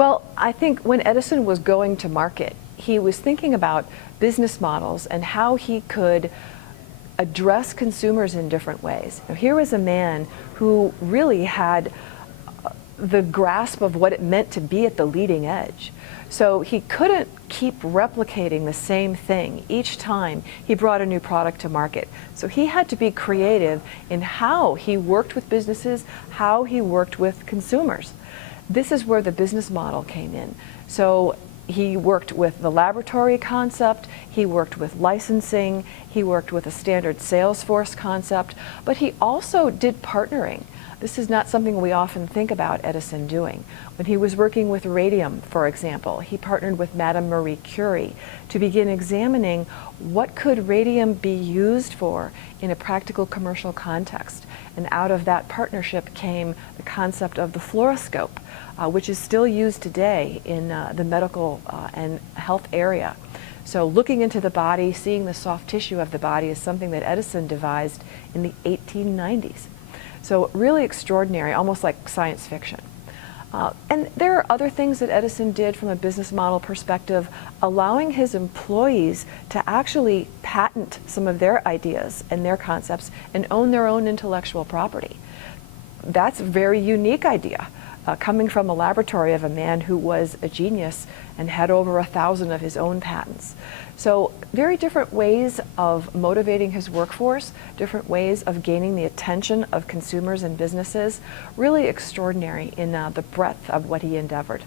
Well, I think when Edison was going to market, he was thinking about business models and how he could address consumers in different ways. Now, here was a man who really had the grasp of what it meant to be at the leading edge. So he couldn't keep replicating the same thing each time he brought a new product to market. So he had to be creative in how he worked with businesses, how he worked with consumers. This is where the business model came in. So he worked with the laboratory concept, he worked with licensing, he worked with a standard sales force concept, but he also did partnering. This is not something we often think about Edison doing. When he was working with radium, for example, he partnered with Madame Marie Curie to begin examining what could radium be used for in a practical commercial context. And out of that partnership came the concept of the fluoroscope, which is still used today in the medical and health area. So looking into the body, seeing the soft tissue of the body is something that Edison devised in the 1890s. So really extraordinary, almost like science fiction. And there are other things that Edison did from a business model perspective, allowing his employees to actually patent some of their ideas and their concepts and own their own intellectual property. That's a very unique idea, coming from a laboratory of a man who was a genius and had over 1,000 of his own patents. So very different ways of motivating his workforce, different ways of gaining the attention of consumers and businesses, really extraordinary in the breadth of what he endeavored.